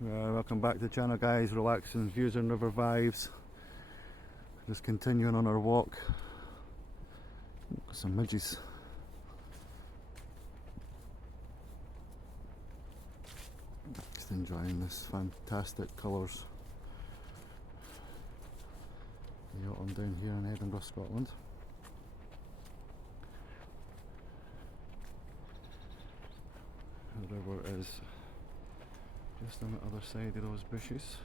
Welcome back to the channel, guys. Relaxing views and river vibes. Just continuing on our walk. Got some midges. Just enjoying this fantastic colours. The autumn down here in Edinburgh, Scotland. The river is just on the other side of those bushes.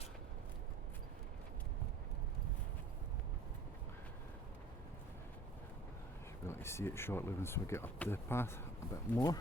Should be able to see it shortly once we get up the path a bit more.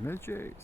Midges.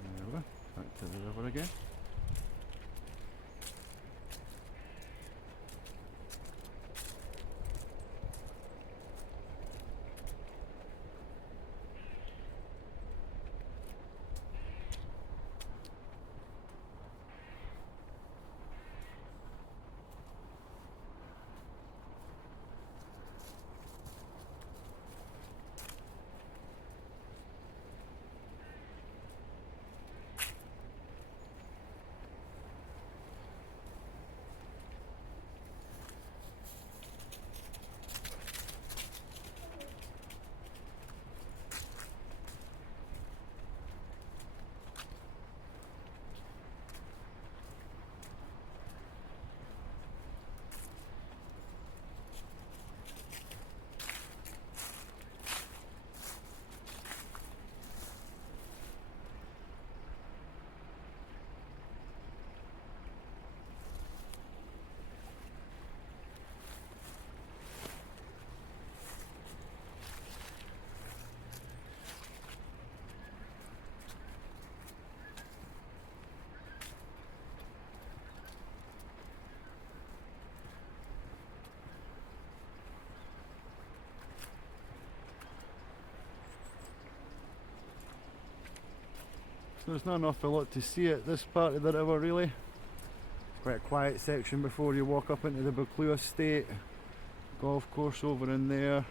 There we go. Back to the river again. There's not an awful lot to see at this part of the river, really. It's quite a quiet section before you walk up into the Buccleuch Estate. Golf course over in there.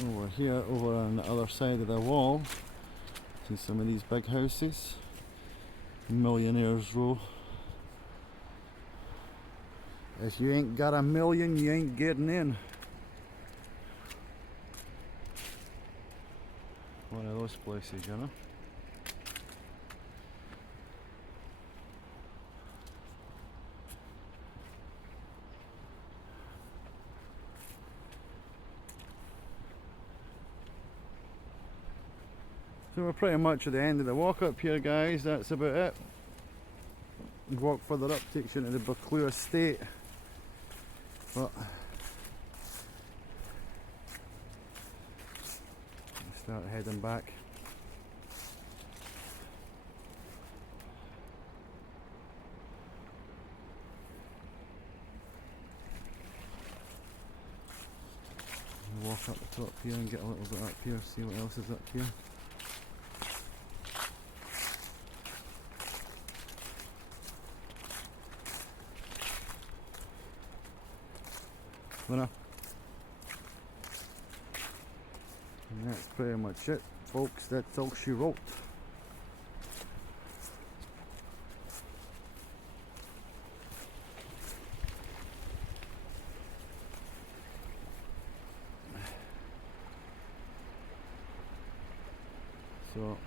And over here, over on the other side of the wall, In some of these big houses. Millionaires Row. If you ain't got a million, you ain't getting in. One of those places, you know. So we're pretty much at the end of the walk up here, guys. That's about it. Walk further up takes you into the Buccleuch estate. But start heading back. Walk up the top here and get a little bit up here, see what else is up here. Luna. And that's pretty much it, folks. That's all she wrote. So,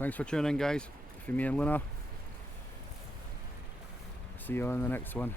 thanks for tuning in, guys. For me and Luna. See you on the next one.